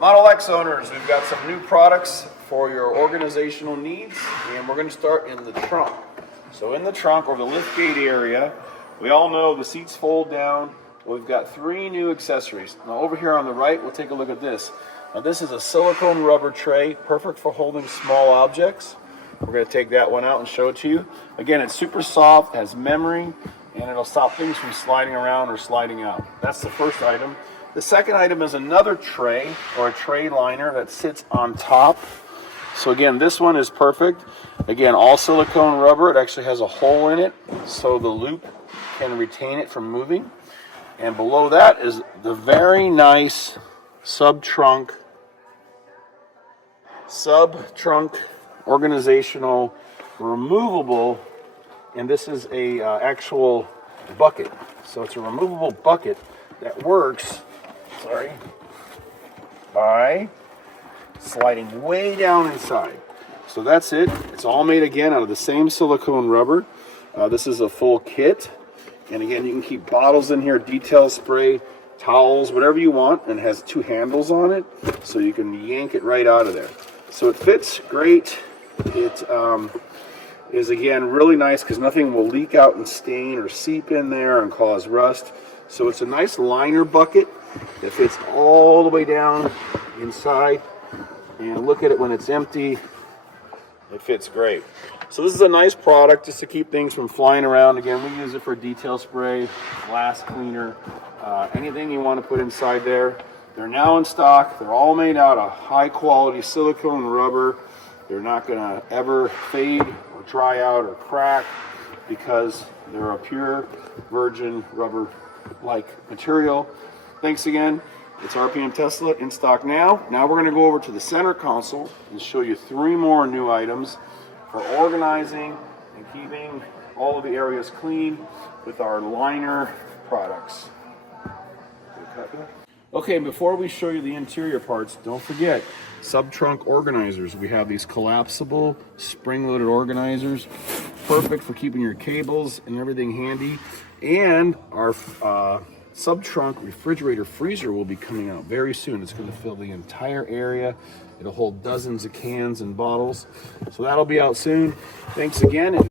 Model X owners, we've got some new products for your organizational needs, and we're going to start in the trunk. So in the trunk, or the lift gate area, we all know the seats fold down. We've got 3 new accessories. Now over here on the right, we'll take a look at this. Now this is a silicone rubber tray, perfect for holding small objects. We're going to take that one out and show it to you. Again, it's super soft, has memory, and it'll stop things from sliding around or sliding out. That's the first item. The second item is another tray, or a tray liner that sits on top. So again, this one is perfect. Again, all silicone rubber. It actually has a hole in it, so the loop can retain it from moving. And below that is the very nice sub-trunk organizational removable, and this is a actual bucket. So it's a removable bucket that works by sliding way down inside. So that's it. It's all made again out of the same silicone rubber. This is a full kit, and again, you can keep bottles in here, detail spray, towels, whatever you want, and it has 2 handles on it, so you can yank it right out of there. So it fits great. It is again really nice because nothing will leak out and stain or seep in there and cause rust. So it's a nice liner bucket that fits all the way down inside, and look at it when it's empty. It fits great. So this is a nice product just to keep things from flying around. Again, we use it for detail spray, glass cleaner, anything you want to put inside there. They're now in stock. They're all made out of high quality silicone rubber. They're not going to ever fade or dry out or crack because they're a pure virgin rubber like material. Thanks again. It's RPM Tesla in stock now. Now we're going to go over to the center console and show you 3 more new items for organizing and keeping all of the areas clean with our liner products. Okay, before we show you the interior parts, don't forget sub-trunk organizers. We have these collapsible spring-loaded organizers, perfect for keeping your cables and everything handy. And our sub-trunk refrigerator freezer will be coming out very soon. It's going to fill the entire area. It'll hold dozens of cans and bottles. So that'll be out soon. Thanks again.